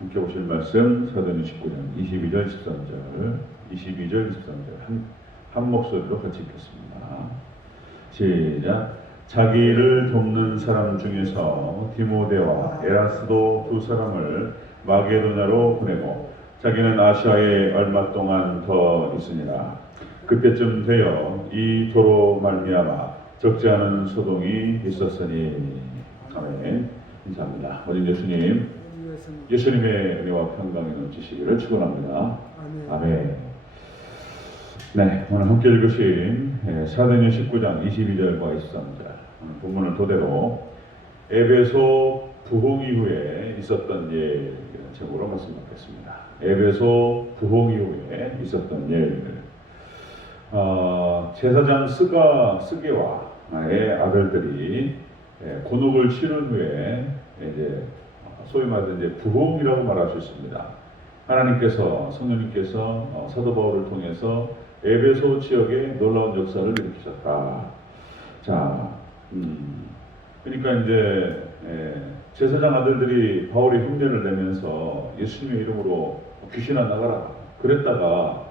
함께 보실 말씀 사도행 19장 22절 13절 22절 13절 한 목소리로 같이 읽겠습니다. 시작. 자기를 돕는 사람 중에서 디모데와 에라스도 두 사람을 마게도냐로 보내고 자기는 아시아에 얼마 동안 더 있으니라. 그때쯤 되어 이 도로 말미암아 적지 않은 소동이 있었으니. 아멘. 감사합니다. 어린 예수님의 은혜와 평강이 넘치시기를 축원합니다. 아멘. 네, 오늘 함께 읽으신 사도행 19장 22절과 23절 본문을 토대로 에베소 부흥 이후에 있었던 일이라는 제목으로 말씀 받겠습니다. 에베소 부흥 이후에 있었던 일. 제사장 스게와의 아들들이 곤혹을 치른 후에 이제 소위 말해서 이제 부흥이라고 말할 수 있습니다. 하나님께서 성령님께서 사도 바울을 통해서 에베소 지역에 놀라운 역사를 일으키셨다. 자, 그러니까 이제 제사장 아들들이 바울의 흉내를 내면서 예수님의 이름으로 귀신아 나가라 그랬다가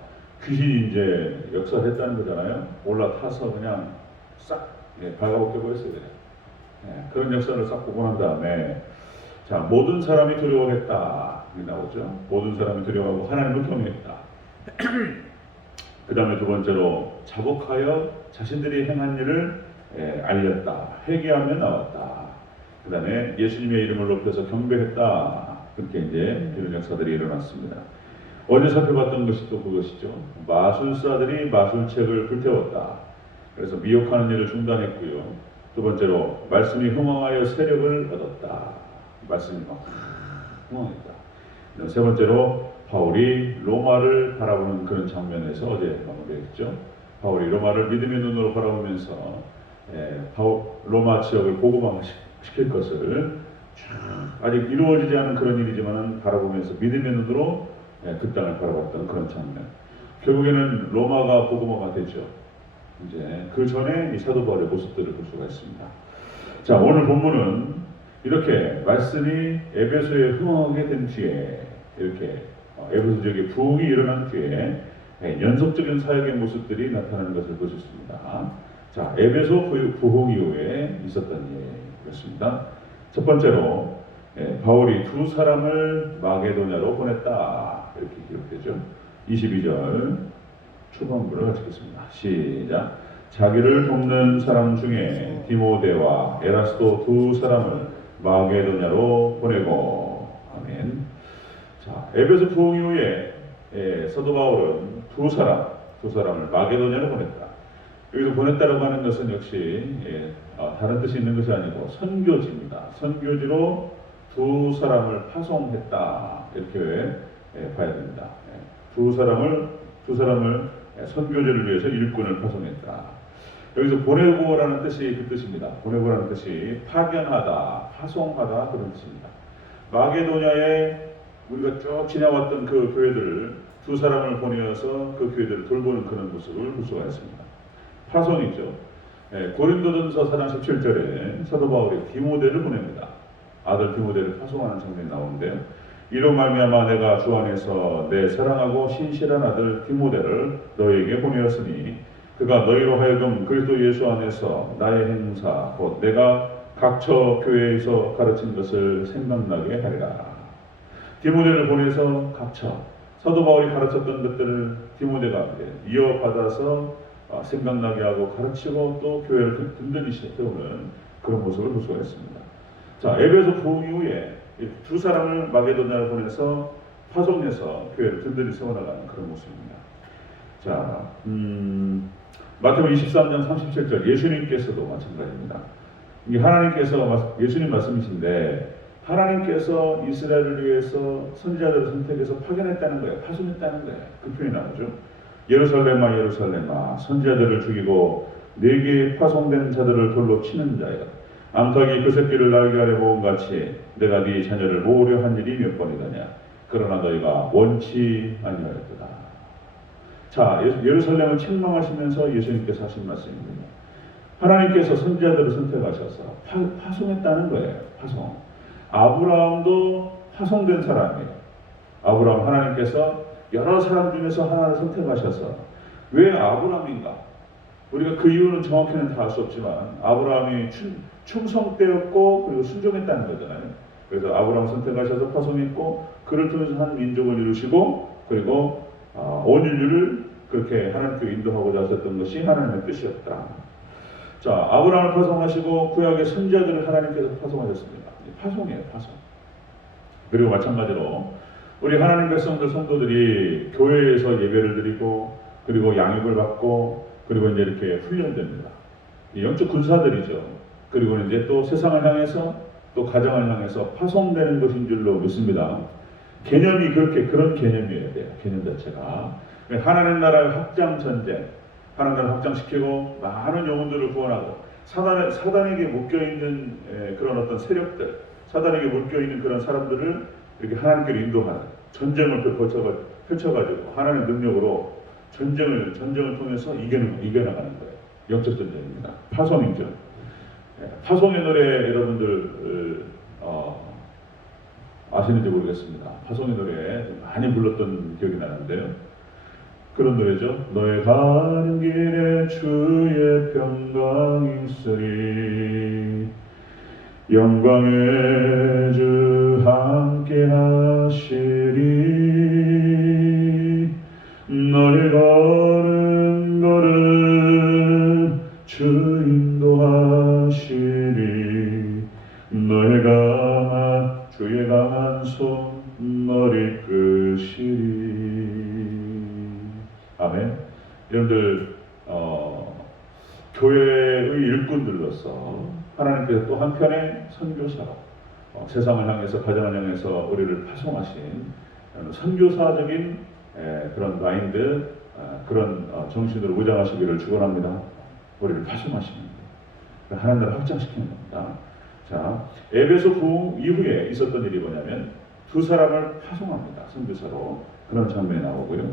귀신이 이제 역사를 했다는 거잖아요. 올라타서 그냥 싹 발가벗겨 버렸어요. 그런 역사를 싹 보고 난 다음에 자, 모든 사람이 두려워했다 나오죠. 모든 사람이 두려워하고 하나님을 경외했다. 그 다음에 두 번째로 자복하여 자신들이 행한 일을 알렸다. 회개하며 나왔다. 그 다음에 예수님의 이름을 높여서 경배했다. 그렇게 이제 이런 역사들이 일어났습니다. 어제 살펴봤던 것이 또 그것이죠. 마술사들이 마술책을 불태웠다. 그래서 미혹하는 일을 중단했고요. 두 번째로 말씀이 흥황하여 세력을 얻었다. 말씀이 막 흥황했다. 세 번째로 바울이 로마를 바라보는 그런 장면에서 어제 마무리했죠. 바울이 로마를 믿음의 눈으로 바라보면서 로마 지역을 복음화시킬 것을 아직 이루어지지 않은 그런 일이지만 바라보면서 믿음의 눈으로 그 땅을 바라봤던 그런 장면. 결국에는 로마가 복음화가 되죠. 이제 그 전에 이 사도 바울의 모습들을 볼 수가 있습니다. 자, 오늘 본문은 이렇게 말씀이 에베소에 흥하게 된 뒤에 이렇게 에베소 지역에 부흥이 일어난 뒤에 연속적인 사역의 모습들이 나타나는 것을 볼 수 있습니다. 자, 에베소 부흥 이후에 있었던 일이었습니다. 첫 번째로 바울이 두 사람을 마게도냐로 보냈다. 이렇게 기록되죠. 22절 초반부를 같이 읽겠습니다. 시작. 자기를 돕는 사람 중에 디모데와 에라스도 두 사람을 마게도냐로 보내고. 아멘. 자, 에베소 부흥 이후에 사도 바울은 두 사람을 마게도냐로 보냈다. 여기서 보냈다라고 하는 것은 역시 다른 뜻이 있는 것이 아니고 선교지입니다. 선교지로 두 사람을 파송했다. 이렇게 봐야 됩니다. 두 사람을 선교지를 위해서 일꾼을 파송했다. 여기서 보내고라는 뜻이 그 뜻입니다. 보내고라는 뜻이 파견하다, 파송하다 그런 뜻입니다. 마게도냐에 우리가 쭉 지나왔던 그 교회들을 두 사람을 보내어서 그 교회들을 돌보는 그런 모습을 볼 수가 있습니다. 파송이죠. 고린도전서 4장 17절에 사도 바울이 디모데를 보냅니다. 아들 디모데를 파송하는 장면이 나오는데요. 이로 말미암아 내가 주 안에서 내 사랑하고 신실한 아들 디모데를 너희에게 보내었으니 그가 너희로 하여금 그리스도 예수 안에서 나의 행사 곧 내가 각처 교회에서 가르친 것을 생각나게 하리라. 디모데를 보내서 각처 사도 바울이 가르쳤던 것들을 디모데가 이어받아서 생각나게 하고 가르치고 또 교회를 든든히 세우는 그런 모습을 볼 수가 있습니다. 자, 에베소 부흥 이후에 두 사람을 마게도냐로 보내서 파송해서 교회를 든든히 세워나가는 그런 모습입니다. 자, 마태복음 23장 37절 예수님께서도 마찬가지입니다. 이게 하나님께서 예수님 말씀이신데 하나님께서 이스라엘을 위해서 선지자들을 선택해서 파견했다는 거예요. 파송했다는 거예요. 그 표현이 나오죠. 예루살렘아 예루살렘아 선지자들을 죽이고 내게 파송된 자들을 돌로 치는 자여 암탉이 그 새끼를 날개 아래 모음같이 내가 네 자녀를 모으려 한 일이 몇 번이더냐. 그러나 너희가 원치 아니하였도다. 자, 예루살렘을 책망하시면서 예수님께서 하신 말씀입니다. 하나님께서 선지자들을 선택하셔서 파송했다는 거예요. 파송. 아브라함도 파송된 사람이에요. 아브라함, 하나님께서 여러 사람 중에서 하나를 선택하셔서 왜 아브라함인가? 우리가 그 이유는 정확히는 다 알 수 없지만 아브라함이 충성되었고 그리고 순종했다는 거잖아요. 그래서 아브라함 선택하셔서 파송했고 그를 통해서 한 민족을 이루시고 그리고 온 인류를 그렇게 하나님께 인도하고자 하셨던 것이 하나님의 뜻이었다. 자, 아브라함을 파송하시고 구약의 선지자들을 하나님께서 파송하셨습니다. 파송이에요, 파송. 그리고 마찬가지로 우리 하나님 백성들 성도들이 교회에서 예배를 드리고 그리고 양육을 받고 그리고 이제 이렇게 훈련됩니다. 영적 군사들이죠. 그리고 이제 또 세상을 향해서 또 가정을 향해서 파송되는 것인 줄로 믿습니다. 개념이 그런 개념이어야 돼요. 개념 자체가 하나님 나라의 확장 전쟁, 하나님 나라를 확장시키고 많은 영혼들을 구원하고 사단에게 묶여 있는 그런 어떤 세력들, 사단에게 묶여 있는 그런 사람들을 이렇게 하나님께로 인도하는 전쟁을 펼쳐가지고 하나님의 능력으로 전쟁을 통해서 이겨나가는 거예요. 영적 전쟁입니다. 파송이죠. 파송의 노래 여러분들 아시는지 모르겠습니다. 파송의 노래 많이 불렀던 기억이 나는데요. 그런 노래죠. 너의 가는 길에 주의 평강이 있으리 영광의 주 함께 하시리 너의 걸음 걸음 주 인도하시리 너의 주의 강한 손 너를 이끄시리. 아멘. 여러분들 교회의 일꾼들로서 하나님께서 또 한편의 선교사로 세상을 향해서 가정을 향해서 우리를 파송하신 선교사적인 그런 마인드 그런 정신으로 무장하시기를 축원합니다. 우리를 파송하시는 하나님을 확장시키는 겁니다. 자, 에베소 부흥 이후에 있었던 일이 뭐냐면 두 사람을 파송합니다. 선교사로. 그런 장면이 나오고요.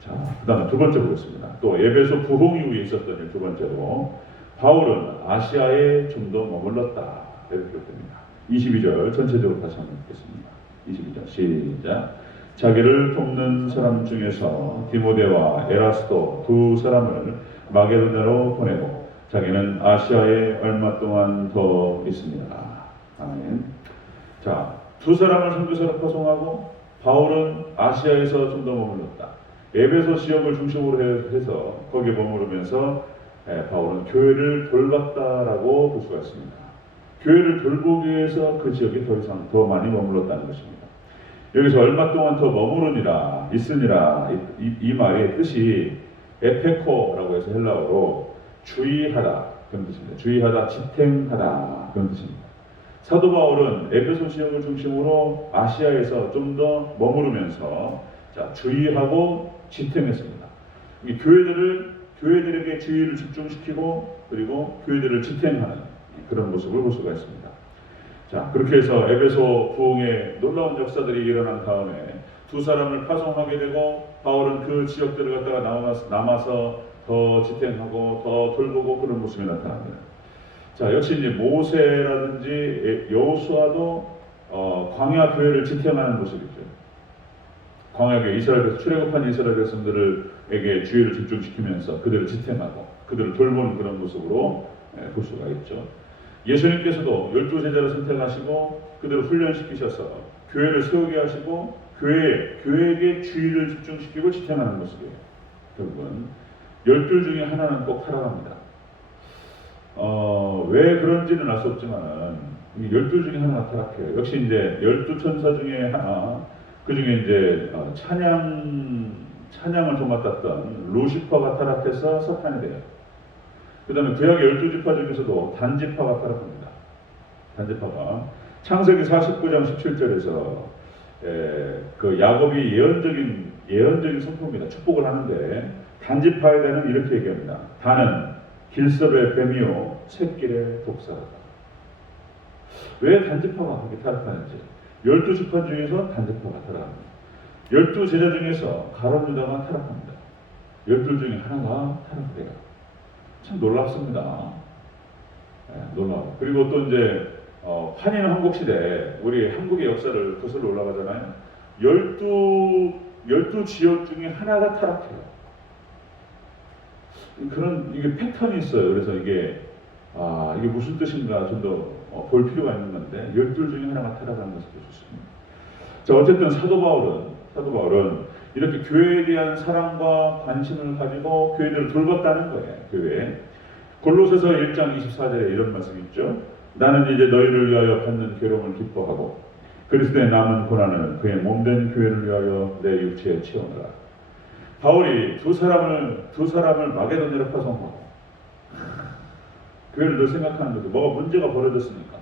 자, 그 다음에 두 번째 보겠습니다. 또 에베소 부흥 이후에 있었던 일 두 번째로 바울은 아시아에 좀 더 머물렀다. 이렇게 됩니다. 22절 전체적으로 다시 한번 읽겠습니다. 22절 시작. 자기를 돕는 사람 중에서 디모데와 에라스도 두 사람을 마게도냐로 보내고 자기는 아시아에 얼마 동안 더 있습니다. 아멘. 자, 두 사람을 선교사로 파송하고 바울은 아시아에서 좀 더 머물렀다. 에베소 지역을 중심으로 해서 거기에 머무르면서 바울은 교회를 돌봤다라고 볼 수가 있습니다. 교회를 돌보기 위해서 그 지역에 더 이상 더 많이 머물렀다는 것입니다. 여기서 얼마 동안 더 머무르니라, 있으니라 이 말의 뜻이 에페코라고 해서 헬라어로 주의하다 그런 뜻입니다. 주의하다, 지탱하다 그런 뜻입니다. 사도 바울은 에베소 지역을 중심으로 아시아에서 좀 더 머무르면서 주의하고 지탱했습니다. 교회들에게 주의를 집중시키고 그리고 교회들을 지탱하는 그런 모습을 볼 수가 있습니다. 자, 그렇게 해서 에베소 부흥의 놀라운 역사들이 일어난 다음에 두 사람을 파송하게 되고 바울은 그 지역들을 갖다가 남아서 더 지탱하고 더 돌보고 그런 모습이 나타납니다. 자, 역시 이제 모세라든지 여호수아도 광야 교회를 지탱하는 모습이죠. 광야에 이스라엘에서 출애굽한 이스라엘 백성들에게 주의를 집중시키면서 그들을 지탱하고 그들을 돌보는 그런 모습으로 볼 수가 있죠. 예수님께서도 12제자를 선택하시고 그들을 훈련시키셔서 교회를 세우게 하시고 교회에게 주의를 집중시키고 지탱하는 모습이에요. 결국은 12 중에 하나는 꼭 타락합니다. 왜 그런지는 알 수 없지만 12 중에 하나가 타락해요. 역시 이제 12천사 중에 하나, 그 중에 이제 찬양을 도맡았던 루시퍼가 타락해서 사탄이 돼요. 그 다음에 구약의 12지파 중에서도 단지파가 타락합니다. 단지파가 창세기 49장 17절에서 그 야곱이 예언적인 선포입니다. 축복을 하는데 단지파에 대한 이렇게 얘기합니다. 단은 길섭의 뱀이요 샛길의 독사라다. 왜 단지파가 그렇게 타락하는지 12지파 중에서 단지파가 타락합니다. 12제자 중에서 가룟 유다가 타락합니다. 12 중에 하나가 타락해요. 참 놀랍습니다. 놀라워. 그리고 또 이제 환인 한국시대 우리 한국의 역사를 거슬러 올라가잖아요. 12 지역 중에 하나가 타락해요. 그런 이게 패턴이 있어요. 그래서 이게 이게 무슨 뜻인가 좀 더 볼 필요가 있는 건데 12 중에 하나가 타락하는 것을 볼 수 있습니다. 자, 어쨌든 사도 바울은 이렇게 교회에 대한 사랑과 관심을 가지고 교회들을 돌봤다는 거예요. 교회. 골로새서 1장 24절에 이런 말씀이 있죠. 나는 이제 너희를 위하여 받는 괴로움을 기뻐하고 그리스도의 남은 고난을 그의 몸된 교회를 위하여 내 육체에 채우느라. 바울이 두 사람을 마게도냐로 파송하고 교회를 늘 생각하는 거죠. 뭐가 문제가 벌어졌으니까.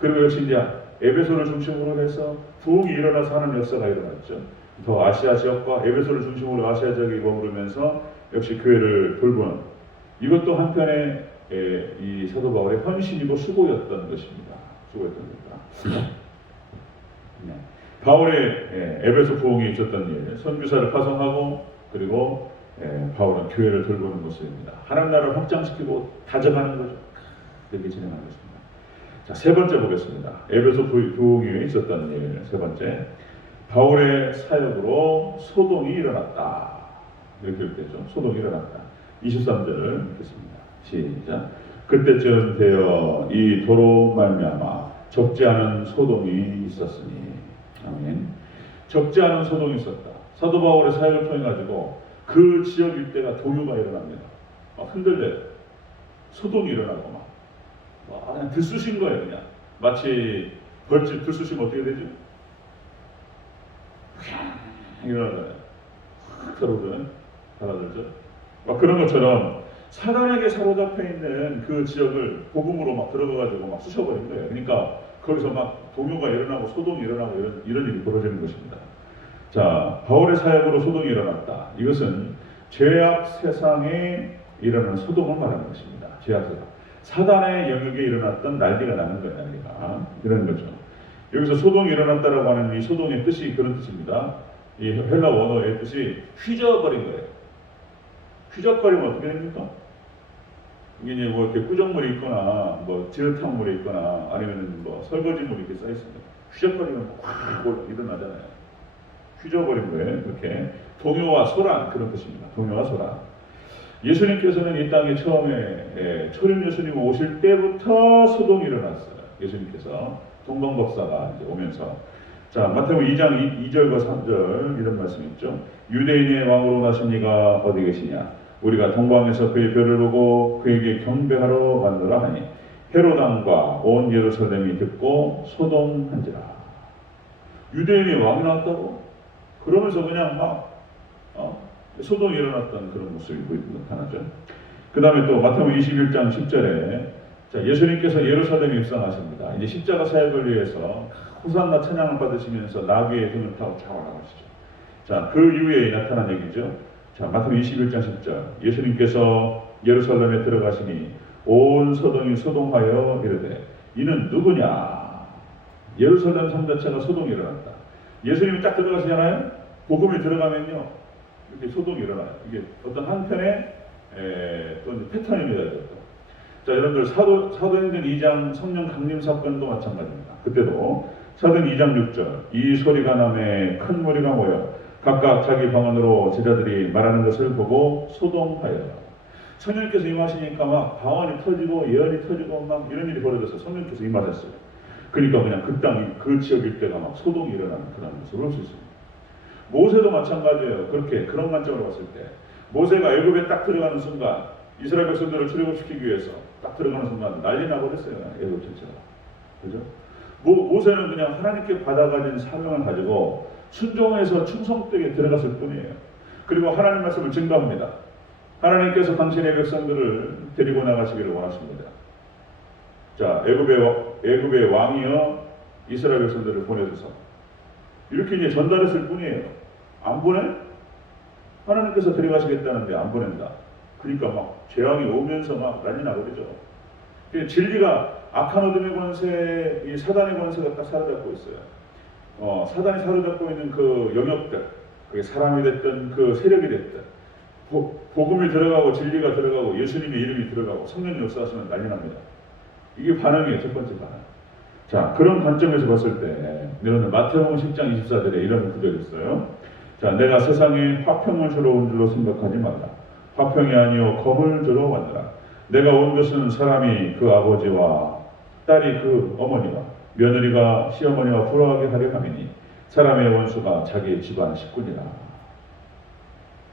그리고 역시 이제 에베소를 중심으로 해서 부흥이 일어나서 하는 역사가 일어났죠. 더 아시아 지역과 에베소를 중심으로 아시아 지역에 머무르면서 역시 교회를 돌보는 이것도 한편의 이 사도 바울의 헌신이고 수고였던 것입니다. 수고였던 겁니다. 네. 바울의 에베소 부흥이 있었던 일, 선교사를 파송하고 그리고 바울은 교회를 돌보는 모습입니다. 하나님 나라를 확장시키고 다져가는 거죠. 그렇게 진행하는 것입니다. 자, 세 번째 보겠습니다. 에베소 부흥이 있었던 일, 세 번째. 바울의 사역으로 소동이 일어났다. 이렇게 되죠. 소동이 일어났다. 23절을 읽겠습니다. 시작. 그때쯤 되어 이 도로 말미암아 적지 않은 소동이 있었으니. 아멘. 적지 않은 소동이 있었다. 사도 바울의 사역을 통해 가지고 그 지역 일대가 동요가 일어납니다. 막 흔들려요. 소동이 일어나고 막 그냥 들쑤신 거예요. 그냥 마치 벌집 들쑤시면 어떻게 되죠? 일어나요. 서로들 달아들죠. 막 그런 것처럼 사단에게 사로잡혀 있는 그 지역을 복음으로 막 들어가가지고 막 쑤셔버린 거예요. 그러니까 거기서 막 동요가 일어나고 소동이 일어나고 이런 일이 벌어지는 것입니다. 자, 바울의 사역으로 소동이 일어났다. 이것은 죄악 세상에 일어나는 소동을 말하는 것입니다. 죄악 세상. 사단의 영역에 일어났던 난리가 나는 거예요. 난리가. 이런 거죠. 여기서 소동이 일어났다라고 하는 이 소동의 뜻이 그런 뜻입니다. 이 헬라 원어의 뜻이 휘저어버린 거예요. 휘저거리면 어떻게 됩니까? 이게 이제 뭐 이렇게 꾸정물이 있거나 뭐 지읒탕물이 있거나 아니면 뭐 설거지물이 이렇게 쌓여 있습니다. 휘저거리면 확 일어나잖아요. 휘저어버린 거예요. 이렇게 동요와 소란 그런 뜻입니다. 동요와 소란. 예수님께서는 이 땅에 처음에 초림 예수님 오실 때부터 소동이 일어났어요. 예수님께서 동방법사가 이제 오면서 자 마태복음 2장 2절과 3절 이런 말씀이 있죠. 유대인의 왕으로 나신 이가 어디 계시냐? 우리가 동방에서 그의 별을 보고 그에게 경배하러 왔노라 하니 헤롯 왕과 온 예루살렘이 듣고 소동한지라. 유대인의 왕이 나왔다고? 그러면서 그냥 막 소동이 일어났던 그런 모습이 나타나죠. 그 다음에 또 마태복음 21장 10절에 자, 예수님께서 예루살렘에 입성하십니다. 이제 십자가 사역을 위해서 호산나 찬양을 받으시면서 나귀의 등을 타고 쫙 올라가시죠. 자, 그 이후에 나타난 얘기죠. 자, 마태복음 21장 10절 예수님께서 예루살렘에 들어가시니 온 소동이 소동하여 이르되 이는 누구냐? 예루살렘 성 자체가 소동이 일어났다. 예수님이 딱 들어가시잖아요. 복음이 들어가면요 이렇게 소동이 일어나요. 이게 어떤 한편의 또 패턴입니다. 자, 여러분들 사도행전 2장 성령 강림 사건도 마찬가지입니다. 그때도 사도행전 2장 6절 이 소리가 나매 큰 무리가 모여 각각 자기 방언으로 제자들이 말하는 것을 보고 소동하여. 성령께서 임하시니까 막 방언이 터지고 예언이 터지고 막 이런 일이 벌어져서 성령께서 임하셨어요. 그러니까 그냥 그 땅, 그 지역 일대가 막 소동이 일어나는 그런 모습을 볼 수 있습니다. 모세도 마찬가지예요. 그런 관점으로 봤을 때 모세가 애굽에 딱 들어가는 순간 이스라엘 백성들을 출애굽시키기 위해서 딱 들어가는 순간 난리 나버렸어요. 애굽 전체가. 그죠? 모세는 그냥 하나님께 받아가진 사명을 가지고 순종해서 충성되게 들어갔을 뿐이에요. 그리고 하나님 말씀을 증거합니다. 하나님께서 당신의 백성들을 데리고 나가시기를 원하십니다. 자, 애굽의 왕이여 이스라엘 백성들을 보내주소. 이렇게 이제 전달했을 뿐이에요. 안 보내? 하나님께서 데려가시겠다는데 안 보낸다. 그러니까 막 재앙이 오면서 막 난리 나버리죠. 진리가 악한 어둠의 권세, 이 사단의 권세가 딱 사로잡고 있어요. 사단이 사로잡고 있는 그 영역들, 그게 사람이 됐든 그 세력이 됐든 복음이 들어가고 진리가 들어가고 예수님의 이름이 들어가고 성령이 역사하시면 난리 납니다. 이게 반응이에요. 첫 번째 반응. 자, 그런 관점에서 봤을 때 여러분 마태복음 10장 24절에 이런 구절이 있어요. 자, 내가 세상에 화평을 주러 온 줄로 생각하지 말라. 화평이 아니요 검을 주러 왔느라. 내가 온 것은 사람이 그 아버지와 딸이 그 어머니와 며느리가 시어머니와 불화하게 하려 함이니 사람의 원수가 자기 집안 식구니라.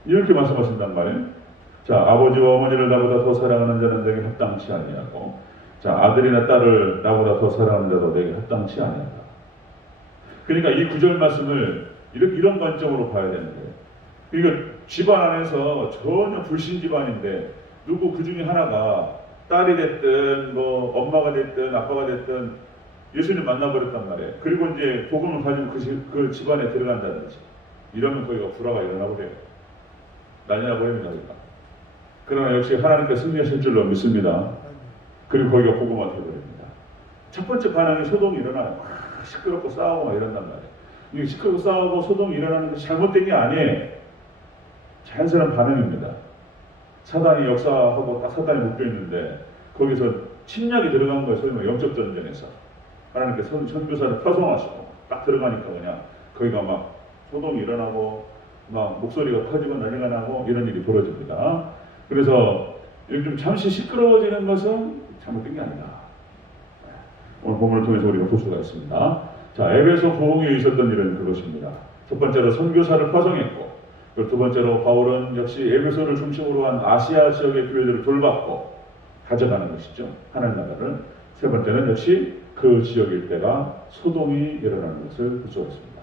이렇게 말씀하신단 말이에요. 자, 아버지와 어머니를 나보다 더 사랑하는 자는 내게 합당치 아니하고, 자, 아들이나 딸을 나보다 더 사랑하는 자도 내게 합당치 아니하다. 그러니까 이 구절 말씀을 이런 관점으로 봐야 되는 거예요. 그러니까 집안 안에서 전혀 불신 집안인데 누구 그 중에 하나가 딸이 됐든 뭐 엄마가 됐든 아빠가 됐든 예수님 만나버렸단 말이에요. 그리고 이제 복음을 가지고 그 집안에 들어간다든지 이러면 거기가 불화가 일어나고 그래요. 난리 나고 합니다. 그러나 역시 하나님께 승리하실 줄로 믿습니다. 그리고 거기가 복음화 되어버립니다. 첫 번째 반응이 소동이 일어나요. 시끄럽고 싸우고 막 이런단 말이에요. 이게 시끄럽고 싸우고 소동이 일어나는 게 잘못된 게 아니에요. 자연스러운 반응입니다. 사단이 역사하고 딱 사단이 묶여있는데 거기서 침략이 들어간 거예요. 소위 말해 영적 전쟁에서. 하나님께 선교사를 파송하시고 딱 들어가니까 그냥 거기가 막 소동이 일어나고 막 목소리가 커지고 난리가 나고 이런 일이 벌어집니다. 그래서 요즘 잠시 시끄러워지는 것은 잘못된 게 아니다. 오늘 본문을 통해서 우리가 볼 수가 있습니다. 자, 에베소 부흥에 있었던 일은 그것입니다. 첫 번째로 선교사를 파송했고, 그리고 두 번째로 바울은 역시 에베소를 중심으로 한 아시아 지역의 교회들을 돌봤고 가져가는 것이죠. 하나님 나라를. 세 번째는 역시 그 지역 일대가 소동이 일어나는 것을 볼 수가 있습니다.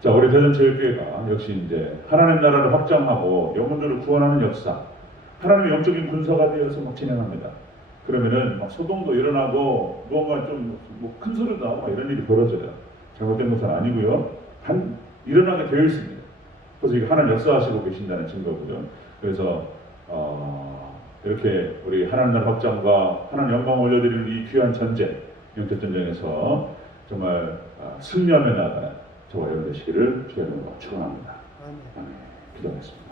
자, 우리 대전체육교회가 역시 이제 하나님 나라를 확장하고 영혼들을 구원하는 역사, 하나님의 영적인 군사가 되어서 막 진행합니다. 그러면은 막 소동도 일어나고 무언가 좀 뭐 큰 소리도 나고 이런 일이 벌어져요. 잘못된 것은 아니고요. 일어나게 되어 있습니다. 그래서 이게 하나님 역사하시고 계신다는 증거고요. 그래서 이렇게 우리 하나님 나라 확장과 하나님 영광 올려드리는 이 귀한 전쟁, 영적 전쟁에서 정말 승리하며 나아가는 저와 여러분 되시기를 주의 이름으로 축원합니다. 아멘. 기도하겠습니다.